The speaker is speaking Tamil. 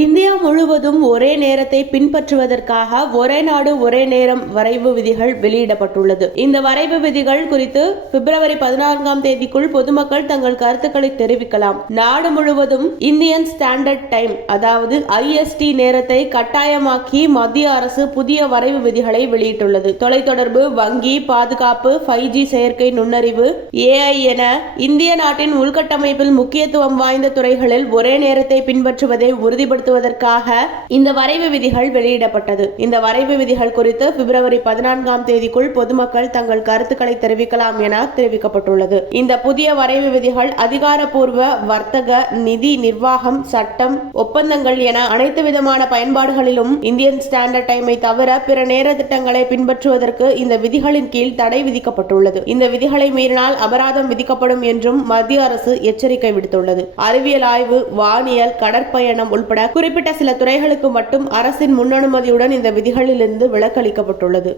இந்தியா முழுவதும் ஒரே நேரத்தை பின்பற்றுவதற்காக ஒரே நாடு ஒரே நேரம் வரைவு விதிகள் வெளியிடப்பட்டுள்ளது. இந்த வரைவு விதிகள் குறித்து பிப்ரவரி 14ஆம் தேதிக்குள் பொதுமக்கள் தங்கள் கருத்துக்களை தெரிவிக்கலாம். நாடு முழுவதும் இந்தியன் ஸ்டாண்டர்ட் டைம் அதாவது IST நேரத்தை கட்டாயமாக்கி மத்திய அரசு புதிய வரைவு விதிகளை வெளியிட்டுள்ளது. தொலைத்தொடர்பு, வங்கி, பாதுகாப்பு, 5G செயற்கை நுண்ணறிவு, AI என இந்திய நாட்டின் உள்கட்டமைப்பில் முக்கியத்துவம் வாய்ந்த துறைகளில் ஒரே நேரத்தை பின்பற்றுவதை உறுதிப்படுத்த இந்த வரைவு விதிகள் வெளியிடப்பட்டது. இந்த வரைவு விதிகள் குறித்து பிப்ரவரி 14ஆம் தேதிக்குள் பொதுமக்கள் தங்கள் கருத்துக்களை தெரிவிக்கலாம் என தெரிவிக்கப்பட்டுள்ளது. இந்த புதிய வரைவு விதிகள் அதிகாரப்பூர்வ வர்த்தக, நிதி, நிர்வாகம், சட்டம், ஒப்பந்தங்கள் என அனைத்து விதமான பயன்பாடுகளிலும் இந்தியன் ஸ்டாண்டர்ட் டைமை தவிர பிற நேர திட்டங்களை பின்பற்றுவதற்கு இந்த விதிகளின் கீழ் தடை விதிக்கப்பட்டுள்ளது. இந்த விதிகளை மீறினால் அபராதம் விதிக்கப்படும் என்றும் மத்திய அரசு எச்சரிக்கை விடுத்துள்ளது. அறிவியல் ஆய்வு, வானியல், கடற்பயணம் உட்பட குறிப்பிட்ட சில துறைகளுக்கு மட்டும் அரசின் முன்னனுமதியுடன் இந்த விதிகளிலிருந்து விலக்களிக்கப்பட்டுள்ளது.